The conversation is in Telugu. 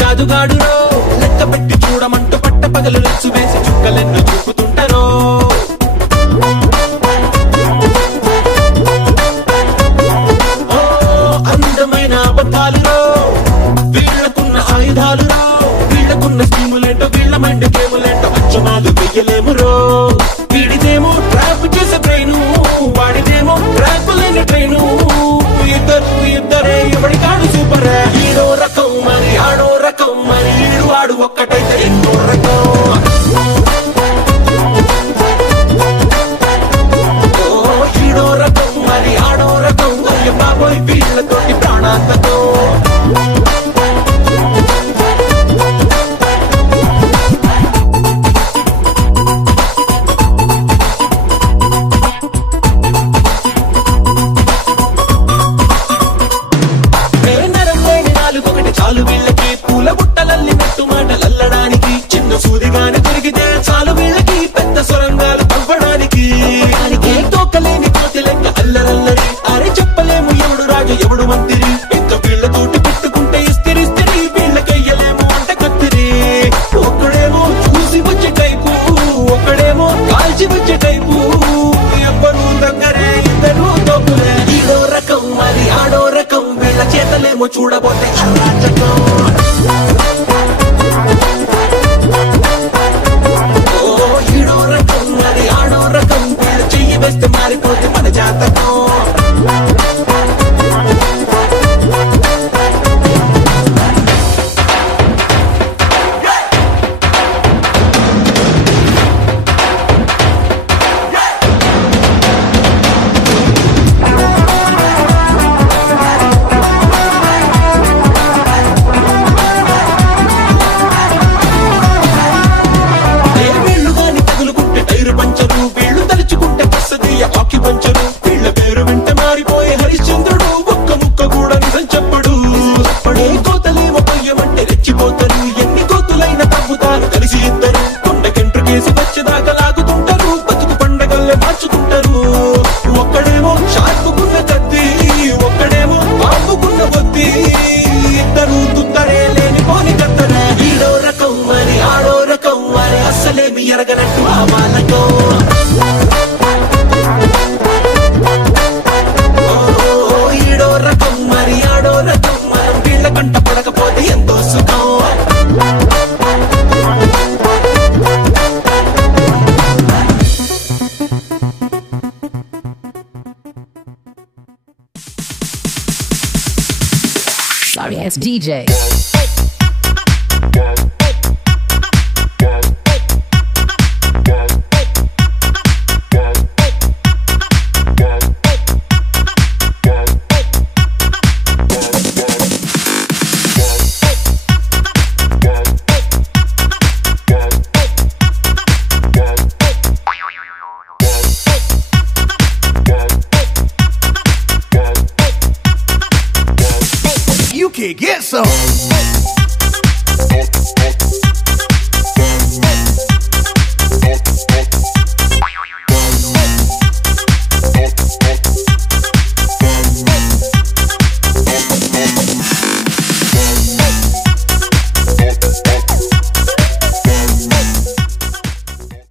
జాదుగాడురో లెక్క పెట్టి చూడమంటూ పట్ట పగలు లెచ్చు వేసి చుక్కలెన్ను చూపుతుంటారో అందమైన అబద్ధాలురో వీళ్ళకున్న ఆయుధాలురో వీళ్ళకున్న స్కీములేంటో వీళ్ళ మైండ్ గేములేంటో అంచనాలు వెయ్యలేమురో వీడిదేమో ట్రాప్ చేసే బ్రెయిను వాడిదేమో ట్రాప్ లేని ట్రైను ఇద్దరే ఎవడి కాడు సూపర్ హీరో రకం మరి ఆడో రకం మరి ఈడు వాడు ఒక్కటైతే ఎన్నో రకం ఈడో రకం మరి ఆడో రకం అయ్య బాబోయ్ వీళ్ళతోటి ప్రాణాంతకం చాలు వీళ్ళకి పూల బుట్టలల్లినట్టు మాటలల్లడానికి చిన్న సూదిగాని దొరికితే చాలు వీళ్ళకి పెద్ద సొరంగాలు తవ్వడానికి తోకలేని కోతి లెక్క అల్లరల్లరి అరే చెప్పలేము ఎవడు రాజు ఎవడు మంత్రి ఎంత వీళ్ళతోటి పెట్టుకుంటే ఇస్తిరి వీళ్ళకెయ్యలేము అంటే కత్తిరి ఒక్కడేమో చూసి వచ్చే టైపు ఒక్కడేమో కాల్చి వచ్చే టైపు ఎవ్వరు దగ్గరే ఇద్దరు తోపులే ఈడో రకం మరి ఆడో రకం వీళ్ళ చేతలేమో చూడబోతే అరాచకం ఈడో రకం మరి ఆడో రకం వీళ్ళు చెయ్యి వేస్తే మారిపోతే మన జాతకం వీళ్ళు తలుచుకుంటే కసదీయ ఆకి పంచరు వీళ్ళ పేరు వెంట మారిపోయే హరిశ్చంద్రుడు ఒక్క ముక్క కూడా నిజం చెప్పడు అప్పుడే కోతలేమో పొయ్యమంటే రెచ్చిపోతారు ఎన్ని కోతులైనా తవ్వుతారు కలిసి ఇద్దరు కొండకెంట్రు కేసి వచ్చేదాకా లాగుతుంటారు బతుకు పండగల్లే మార్చుకుంటారు ఒక్కడేమో షార్పుకున్న కత్తి ఒక్కడేమో బాంబుకున్న బొత్తి ఇద్దరు తుత్తరే లేని పోని కత్తరే ఈడో రకం మరి ఆడో రకం మరి అస్సలేమి ఎరగనట్టు ఆ వాళ్ళకం ఈడో రకం మరి ఆడో రకం మనం వీళ్ళ కంట పడకపోతే ఎంతో సుఖం Sorry ass DJ. You can get some.